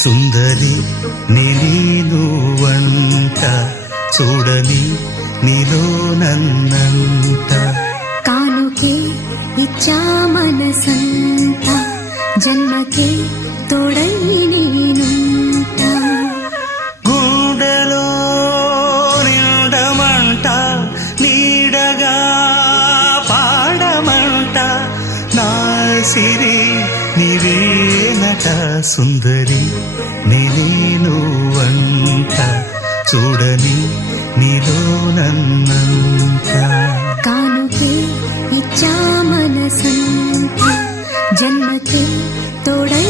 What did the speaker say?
సుందరి నేను వంట చూడని నీలో నన్నంట కానుకే ఇచ్చా మనసంత జన్మకే తోడై నేనుంట గుండెలో నిండమంట నీడగా పాడమంట నా సిరి నీవేనట సుందరి నేను వంట చూడని నీలో నన్నంత కానుకే ఇచ్చా మనసంత జన్మకే తోడై